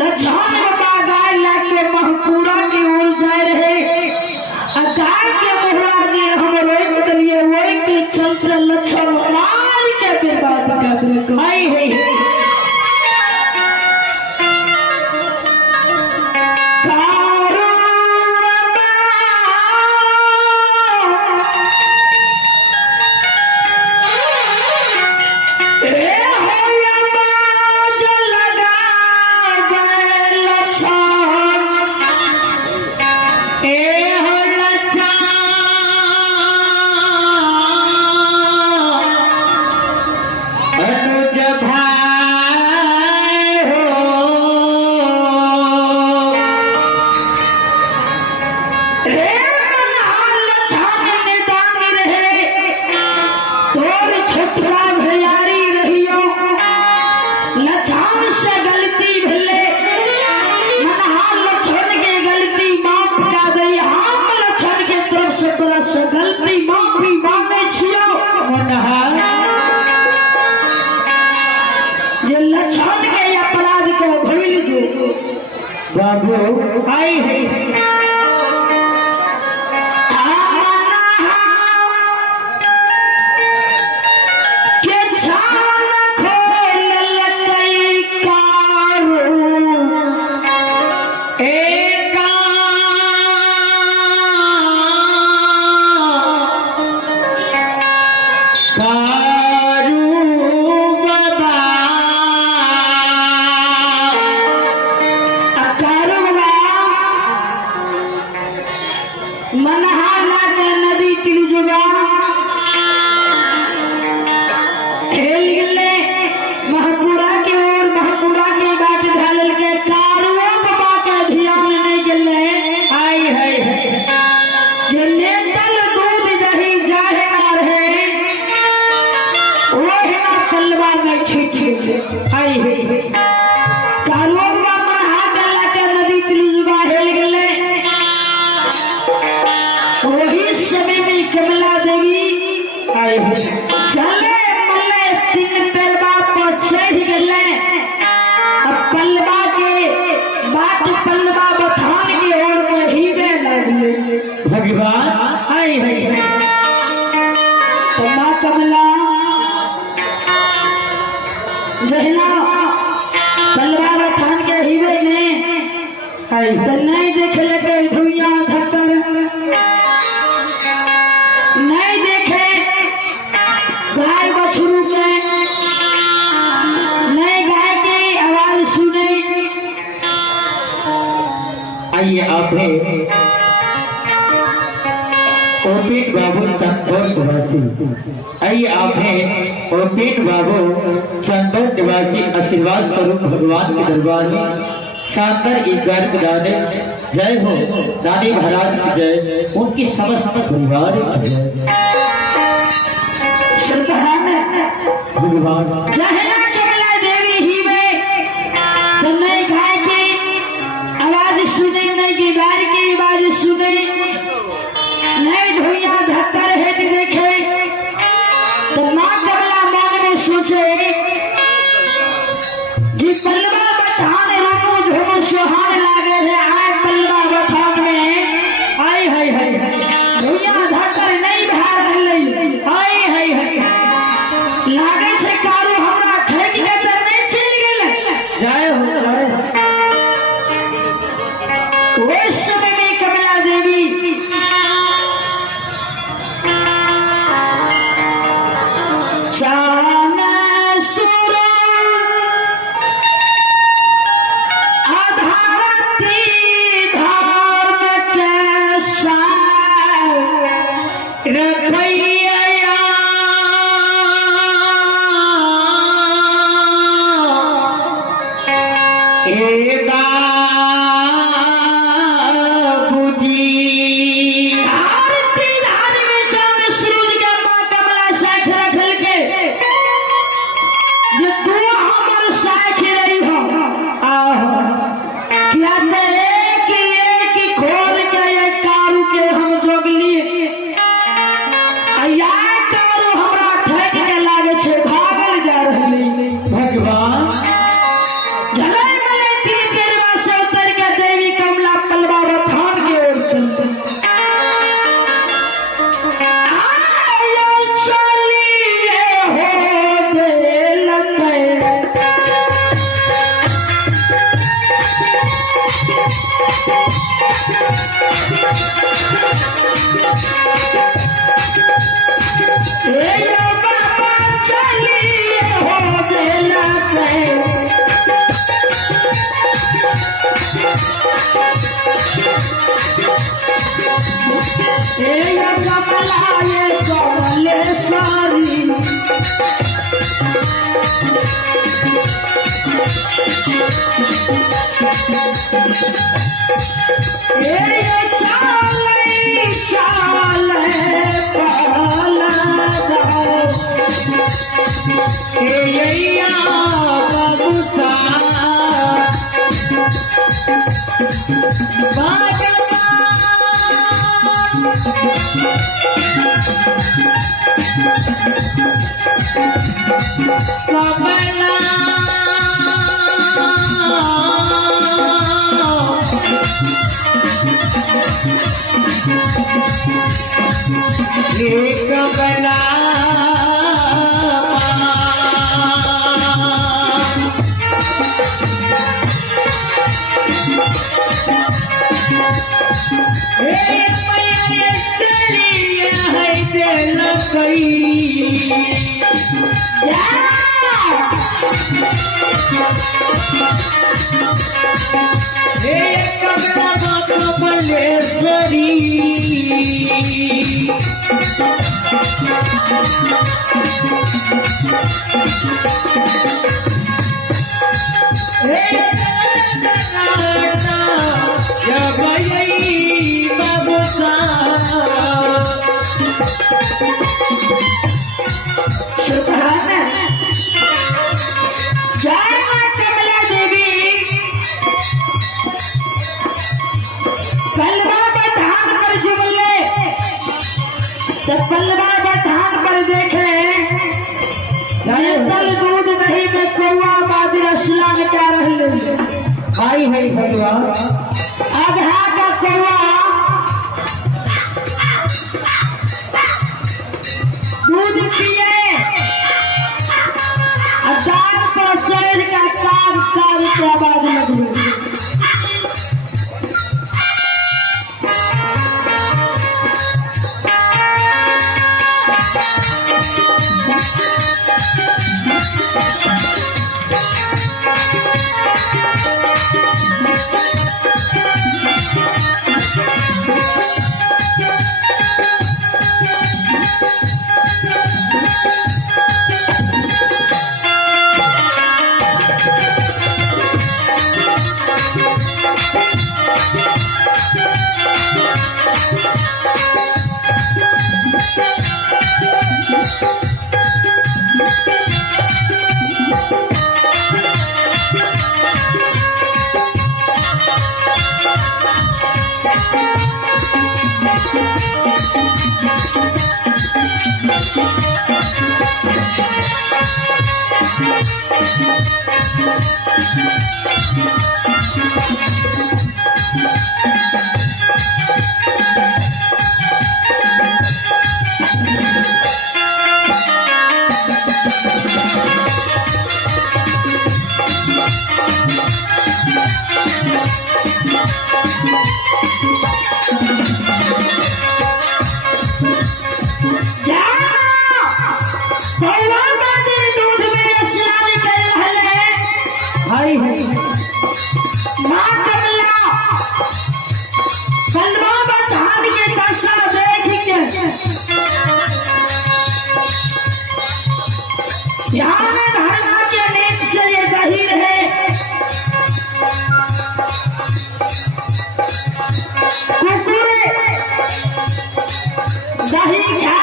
लछन बाबा गाय लाके महपूरा की ओर जाए रहे गाय के मोहरा दे हम रोक दलिए वही के चलते लछन मार के बर्बाद कर दिल आई है बाबू आई है तो नहीं देख लगे धुइया धक्कर, नहीं देखे गाय बछरू के, नहीं गाय की आवाज सुने। आइए आप ओपिन बाबू चंदौर निवासी, आइए आप हैं ओपिन बाबू चंदौर निवासी आशीर्वाद स्वरूप भगवान के दरबार में शानदार एक गाय गाने। जय हो दानी महाराज की जय, उनकी समस्त परिवार की जय। भगवान जहला कमला देवी ही में तो नहीं गाय की आवाज सुने, नहीं की गाय की आवाज सुने, नहीं धुइया धक्कर है देखे। तो माँ कमला मन में सोचे जी पल्लवा बठान रामो झोमो सुहान लागे है, आए पल्लवा बठान में आई है धुइया धक्कर नहीं भा रही, आई है लागे से कारू हमरा ठेक के तो नहीं चल गेल। जय हो। उस समय में कमला देवी पल्लवा बठान पर देखे फल दूध नहीं में कौआ बादिर असला में क्या रहले हाय हाय भगवा अगहा का कौआ दूध पिए अचान पर शरीर का काग काग के आवाज लगी हाय हाय माँ कमला कलमा बधान के दशा देखेंगे ध्यान धर्म के नींद से ये गहीर है कुकुरे दही घा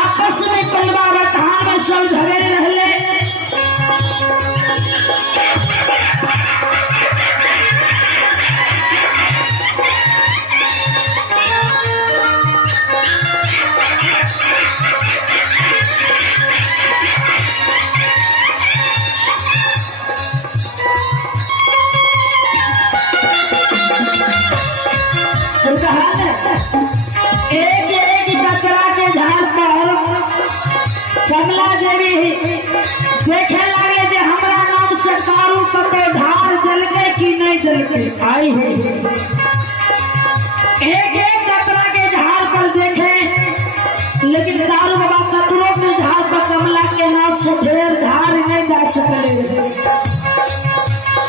आपस में कलमा बधान में सब झगड़े रहले एक एक कचरा के झाड़ पर कमला देवी देखे लगे जे हमरा नाम से कारू कतो ढार जलके कि नहीं जलके आई है एक एक कचरा के झाड़ पर देखे लेकिन कारू बाबा कतरों के झाड़ पर कमला के नाम से ढेर ढार नहीं जा सकले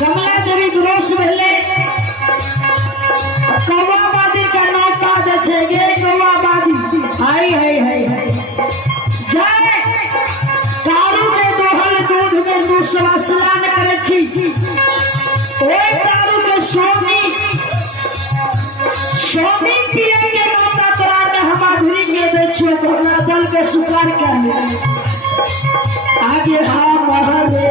कमला देवी ग्रोस भेले कौवाबादी का नौता जे गे कौवाबादी हाय हाय हाय जय कारू के दोहल दूध में दूसरा स्नान करे छी ओए कारू के स्वामी पिए के नौता तोरा में हम आधुरी के दे छियो तो हमरा दल के सुकार क्या है आगे हम हरे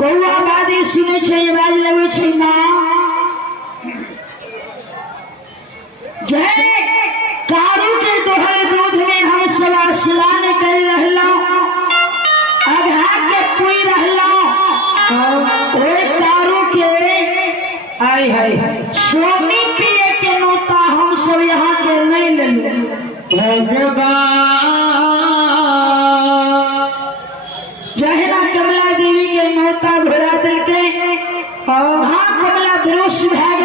कौवाबादी सुने छे आवाज लगे छे माँ जय कारू के दोहल दूध में हम सब स्नान कर रहलो अघा के पुई रहलो ओए कारू के हाय हाय स्वामी पिए के नौता हम सब यहाँ के नहीं लेलो भगवान जहरा कमला देवी के नौता घोड़ा दिल के हाँ कमला बेरोश भै